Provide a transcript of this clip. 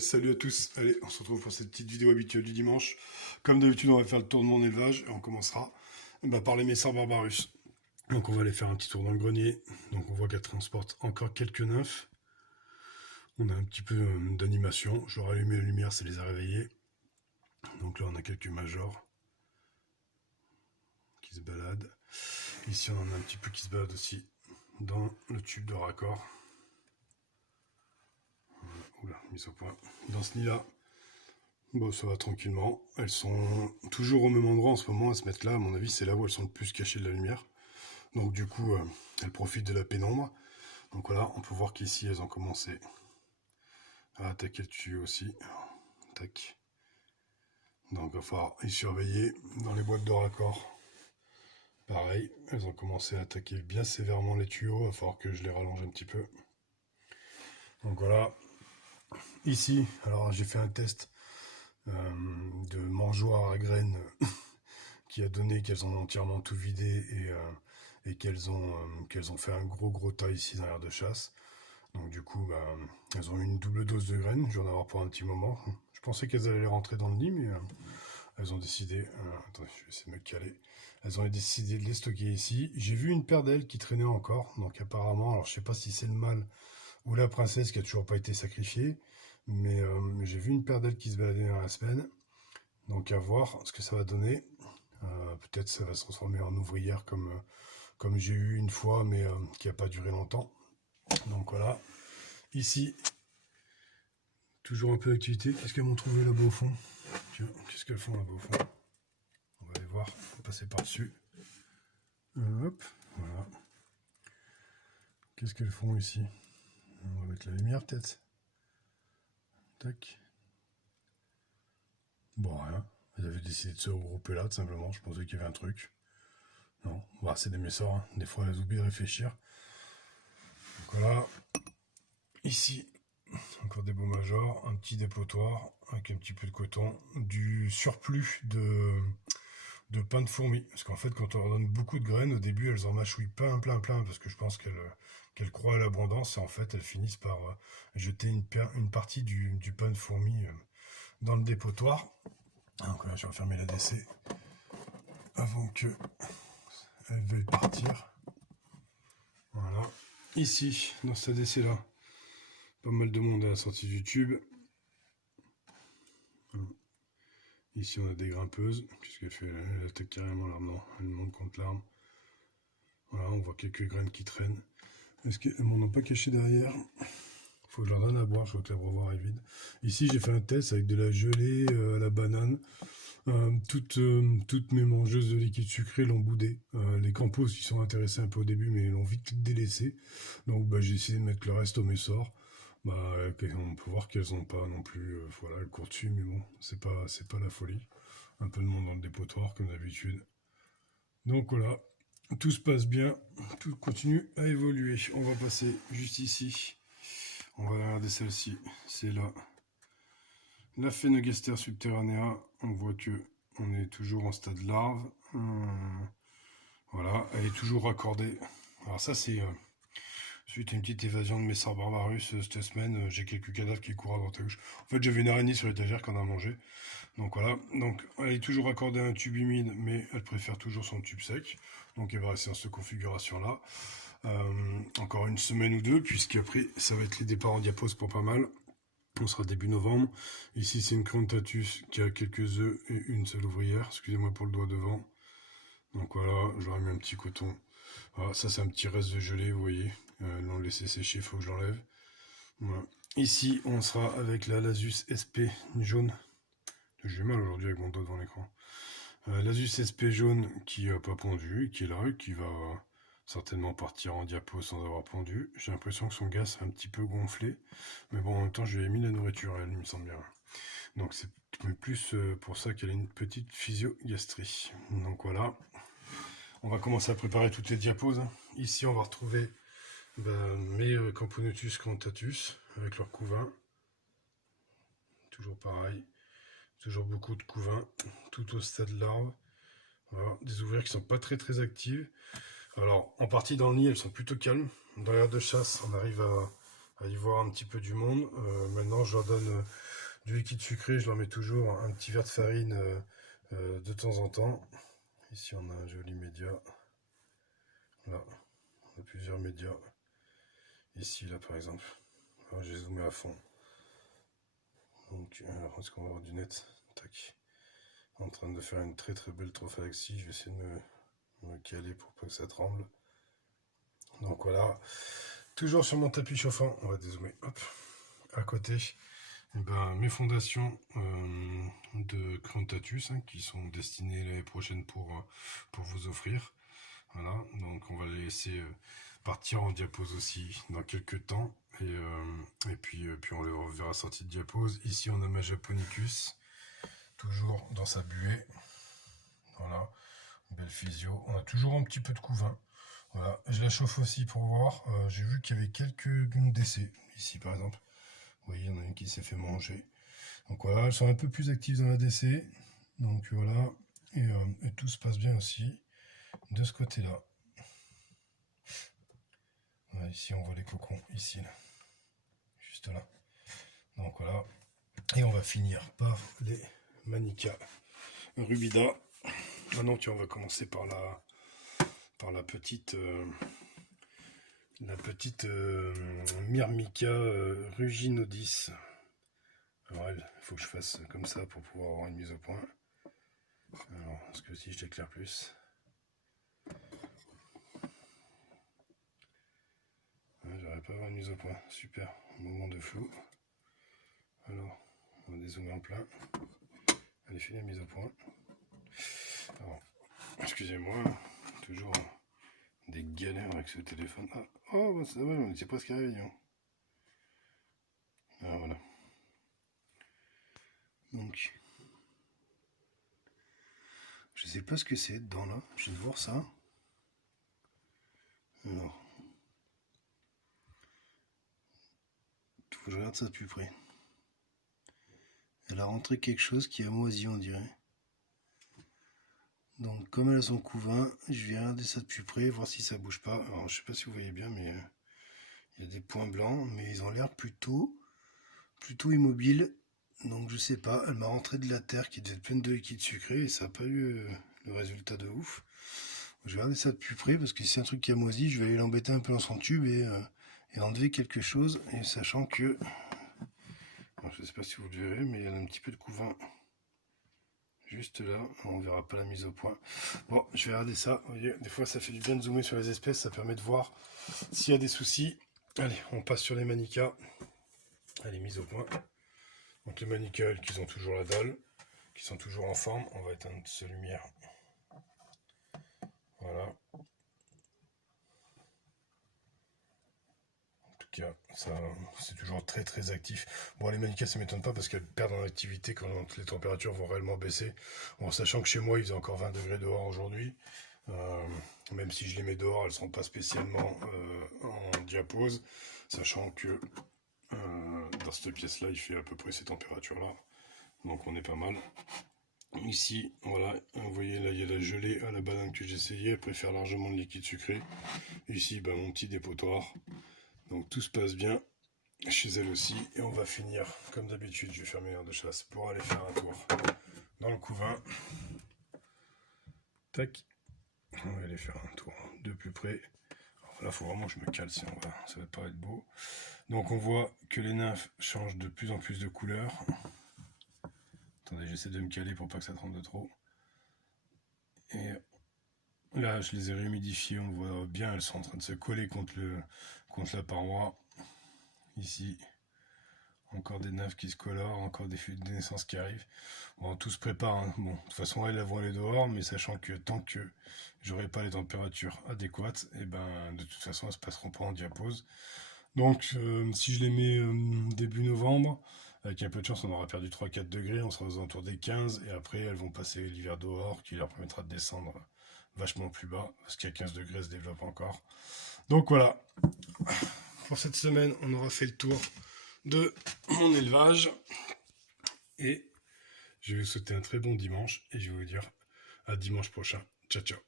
Salut à tous, allez, on se retrouve pour cette petite vidéo habituelle du dimanche. Comme d'habitude, on va faire le tour de mon élevage et on commencera par les Messars Barbarus. Donc on va aller faire un petit tour dans le grenier. Donc on voit qu'elle transporte encore quelques nymphes. On a un petit peu d'animation. Je leur ai allumé la lumière, ça les a réveillés. Donc là on a quelques majors qui se baladent. Ici on en a un petit peu qui se baladent aussi dans le tube de raccord. Oula, mise au point. Dans ce nid-là, bon, ça va tranquillement. Elles sont toujours au même endroit en ce moment, à se mettre là. À mon avis, c'est là où elles sont le plus cachées de la lumière. Donc du coup, elles profitent de la pénombre. Donc voilà, on peut voir qu'ici, elles ont commencé à attaquer le tuyau aussi. Tac. Donc il va falloir y surveiller. Dans les boîtes de raccord, pareil, elles ont commencé à attaquer bien sévèrement les tuyaux. Il va falloir que je les rallonge un petit peu. Donc voilà. Ici, alors j'ai fait un test de mangeoire à graines qui a donné qu'elles ont entièrement tout vidé et qu'elles ont fait un gros tas ici dans l'aire de chasse. Donc du coup, elles ont eu une double dose de graines. Je vais en avoir pour un petit moment. Je pensais qu'elles allaient rentrer dans le nid, mais elles ont décidé... attendez, je vais essayer de me caler. Elles ont décidé de les stocker ici. J'ai vu une paire d'ailes qui traînait encore. Donc apparemment, alors je sais pas si c'est le mâle ou la princesse qui a toujours pas été sacrifiée. Mais j'ai vu une paire d'ailes qui se baladait dans la semaine. Donc à voir ce que ça va donner. Peut-être ça va se transformer en ouvrière comme j'ai eu une fois, mais qui n'a pas duré longtemps. Donc voilà. Ici, toujours un peu d'activité. Qu'est-ce qu'elles m'ont trouvé là-bas au fond? Tiens, qu'est-ce qu'elles font là-bas au fond? On va aller voir. On va passer par-dessus. Hop, voilà. Qu'est-ce qu'elles font ici? On va mettre la lumière peut-être. Tac. Bon, rien. Elles avaient décidé de se regrouper là, tout simplement. Je pensais qu'il y avait un truc. Non, bah, c'est des Messors. Hein. Des fois, elles oublient de réfléchir. Donc voilà. Ici, encore des beaux majors. Un petit dépotoir avec un petit peu de coton. Du surplus de pain de fourmi. Parce qu'en fait, quand on leur donne beaucoup de graines, au début, elles en mâchouillent plein, parce que je pense qu'elles croient à l'abondance. Et en fait, elles finissent par jeter une partie du pain de fourmi dans le dépotoir. Donc là, je vais refermer la DC avant qu'elle veuille partir. Voilà. Ici, dans cette DC là, pas mal de monde à la sortie du tube. Ici, on a des grimpeuses. Qu'est-ce qu'elle fait? Elle attaque carrément l'arbre. Non, elle monte contre l'arbre. Voilà, on voit quelques graines qui traînent. Est-ce qu'elles m'en ont pas caché derrière? Faut que je leur donne à boire, je vois que la brevoire est vide. Ici, j'ai fait un test avec de la gelée à la banane. Toutes mes mangeuses de liquide sucré l'ont boudé. Les campos qui sont intéressés un peu au début, mais ils l'ont vite délaissé. Donc j'ai essayé de mettre le reste au Messors. On peut voir qu'elles n'ont pas non plus... voilà, elles courent dessus, mais bon, c'est pas la folie. Un peu de monde dans le dépotoir, comme d'habitude. Donc voilà, tout se passe bien, tout continue à évoluer. On va passer juste ici. On va regarder celle-ci, c'est la Phénogaster subterranea. On voit que on est toujours en stade larve. Voilà, elle est toujours raccordée. Alors ça c'est suite à une petite évasion de Messars Barbarus cette semaine. J'ai quelques cadavres qui courent à droite à gauche. En fait j'avais une araignée sur l'étagère qu'on a mangé. Donc voilà, donc elle est toujours raccordée à un tube humide, mais elle préfère toujours son tube sec. Donc elle va rester dans cette configuration là. Encore une semaine ou deux, puisqu'après ça va être les départs en diapose pour pas mal. On sera début novembre. Ici, c'est une Crontatus qui a quelques œufs et une seule ouvrière. Excusez-moi pour le doigt devant. Donc voilà, j'aurais mis un petit coton. Voilà, ça, c'est un petit reste de gelée, vous voyez. Ils l'ont laissé sécher, il faut que je l'enlève. Voilà. Ici, on sera avec la Lasus SP jaune. J'ai mal aujourd'hui avec mon doigt devant l'écran. Lasus SP jaune qui n'a pas pondu, qui est là, qui va certainement partir en diapo sans avoir pondu. J'ai l'impression que son gaz est un petit peu gonflé. Mais bon, en même temps, je lui ai mis la nourriture, elle, il me semble bien. Donc c'est plus pour ça qu'elle a une petite physiogastrie. Donc voilà. On va commencer à préparer toutes les diapos. Ici, on va retrouver mes Camponotus crantatus avec leur couvain. Toujours pareil. Toujours beaucoup de couvains, tout au stade larve. Voilà. Des ouvrières qui sont pas très actives. Alors, en partie dans le nid, elles sont plutôt calmes. Dans l'aire de chasse, on arrive à y voir un petit peu du monde. Maintenant, je leur donne du liquide sucré, je leur mets toujours un petit verre de farine de temps en temps. Ici, on a un joli média. Là, on a plusieurs médias. Ici, là, par exemple. Alors, j'ai zoomé à fond. Donc, alors, est-ce qu'on va avoir du net? Tac. En train de faire une très très belle trophalaxie. Je vais essayer de me caler pour pas que ça tremble. Donc voilà. Toujours sur mon tapis chauffant. On va dézoomer. Hop. À côté. Eh ben, mes fondations de Crontatus qui sont destinées l'année prochaine pour vous offrir. Voilà, donc on va les laisser partir en diapose aussi dans quelques temps. Et puis on les reverra sortir de diapose. Ici on a ma Japonicus, toujours dans sa buée. Voilà, belle physio. On a toujours un petit peu de couvain. Voilà, je la chauffe aussi pour voir. J'ai vu qu'il y avait quelques décès. Ici par exemple. Vous voyez, il y en a une qui s'est fait manger. Donc voilà, elles sont un peu plus actives dans la DC. Donc voilà, et tout se passe bien aussi de ce côté-là. Voilà, ici on voit les cocons, ici, là. Juste là. Donc voilà. Et on va finir par les Manica Rubida. Ah non, tiens, on va commencer par la petite Myrmica ruginodis. Alors il faut que je fasse comme ça pour pouvoir avoir une mise au point. Alors, est-ce que si je t'éclaire plus? J'arrive pas à avoir une mise au point. Super, moment de flou. Alors, on va dézoomer en plein. Allez, fais la mise au point. Alors, excusez-moi, toujours des galères avec ce téléphone. Ah, oh, bah ça va, on était presque arrivé. Hein. Ah, voilà. Donc, je sais pas ce que c'est dedans là. Je vais voir ça. Alors, faut que je regarde ça de plus près. Elle a rentré quelque chose qui a moisi, on dirait. Donc, comme elle a son couvain, je vais regarder ça de plus près, voir si ça bouge pas. Alors, je sais pas si vous voyez bien, mais il y a des points blancs, mais ils ont l'air plutôt immobiles. Donc, je sais pas. Elle m'a rentré de la terre qui devait être pleine de liquide sucré et ça n'a pas eu le résultat de ouf. Je vais regarder ça de plus près parce que si c'est un truc qui a moisi, je vais aller l'embêter un peu dans son tube et enlever quelque chose. Et sachant que, alors, je sais pas si vous le verrez, mais il y a un petit peu de couvain. Juste là, on verra pas la mise au point. Bon, je vais regarder ça. Vous voyez, des fois ça fait du bien de zoomer sur les espèces, ça permet de voir s'il y a des soucis. Allez, on passe sur les Manica. Allez, mise au point. Donc les Manica, elles, qui ont toujours la dalle, qui sont toujours en forme. On va éteindre cette lumière. Voilà. Ça, c'est toujours très très actif. Bon, les Manica, ça m'étonne pas parce qu'elles perdent en activité quand les températures vont réellement baisser. Bon, sachant que chez moi, il faisait encore 20 degrés dehors aujourd'hui. Même si je les mets dehors, elles ne sont pas spécialement en diapose. Sachant que dans cette pièce-là, il fait à peu près ces températures-là. Donc on est pas mal. Ici, voilà, vous voyez là, il y a la gelée à la banane que j'ai essayé. Elle préfère largement le liquide sucré. Ici, bah, mon petit dépotoir. Donc tout se passe bien chez elle aussi. Et on va finir, comme d'habitude, je vais faire mes heures de chasse pour aller faire un tour dans le couvain. Tac. On va aller faire un tour de plus près. Alors là, il faut vraiment que je me cale, sinon ça va pas être beau. Donc on voit que les nymphes changent de plus en plus de couleur. Attendez, j'essaie de me caler pour pas que ça tremble de trop. Et là, je les ai réhumidifiées, on voit bien, elles sont en train de se coller contre la paroi. Ici, encore des nymphes qui se colorent, encore des naissances qui arrivent. Bon, tout se prépare. Hein. Bon, de toute façon, elles vont aller dehors, mais sachant que tant que j'aurai pas les températures adéquates, et ben de toute façon, elles se passeront pas en diapose. Donc, si je les mets début novembre, avec un peu de chance, on aura perdu 3-4 degrés, on sera aux alentours des 15, et après, elles vont passer l'hiver dehors, qui leur permettra de descendre vachement plus bas, parce qu'à 15 degrés, elles se développent encore. Donc voilà, pour cette semaine, on aura fait le tour de mon élevage, et je vais vous souhaiter un très bon dimanche, et je vais vous dire à dimanche prochain. Ciao, ciao.